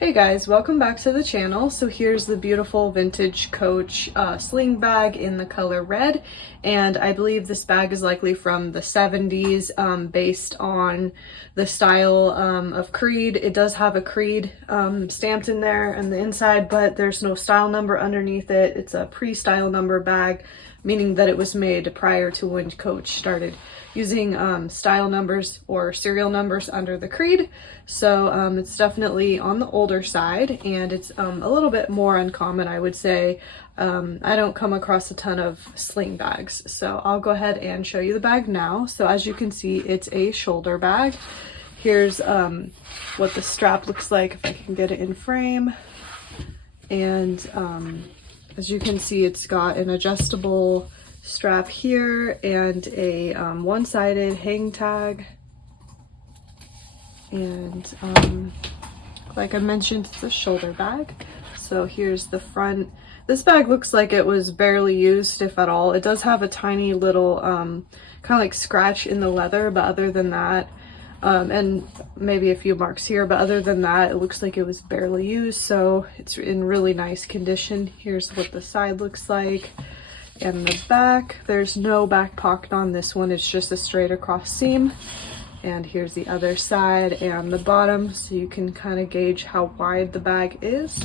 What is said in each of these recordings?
Hey guys, welcome back to the channel. So here's the beautiful vintage Coach Sling Bag in the color red, and I believe this bag is likely from the 70s based on the style of Creed. It does have a Creed stamped in there on the inside, but there's no style number underneath it. It's a pre-style number bag, meaning that it was made prior to when Coach started using style numbers or serial numbers under the Creed. So it's definitely on the older side, and it's a little bit more uncommon, I would say. I don't come across a ton of sling bags, so I'll go ahead and show you the bag now. So as you can see, it's a shoulder bag. Here's what the strap looks like, if I can get it in frame. And as you can see, it's got an adjustable strap here and a one-sided hang tag. And like I mentioned, it's a shoulder bag. So here's the front. This bag looks like it was barely used, if at all. It does have a tiny little kind of like scratch in the leather, but other than that, and maybe a few marks here, but other than that, it looks like it was barely used. So it's in really nice condition. Here's what the side looks like. And the back, there's no back pocket on this one. It's just a straight across seam. And here's the other side and the bottom, so you can kind of gauge how wide the bag is.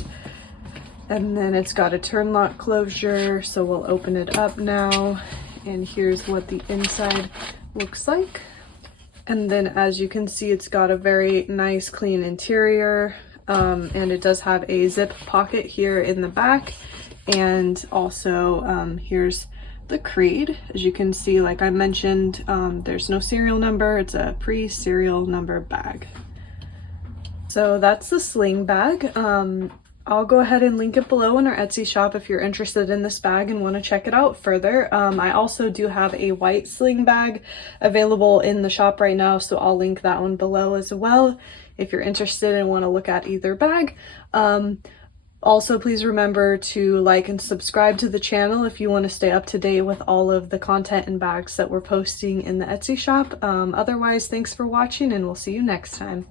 And then it's got a turn lock closure, so we'll open it up now. And here's what the inside looks like. And then as you can see, it's got a very nice clean interior, and it does have a zip pocket here in the back. And also here's the Creed. As you can see, like I mentioned, there's no serial number. It's a pre-serial number bag. So that's the sling bag. I'll go ahead and link it below in our Etsy shop if you're interested in this bag and want to check it out further. I also do have a white sling bag available in the shop right now, so I'll link that one below as well if you're interested and want to look at either bag. Also, please remember to like and subscribe to the channel if you want to stay up to date with all of the content and bags that we're posting in the Etsy shop. Otherwise, thanks for watching, and we'll see you next time.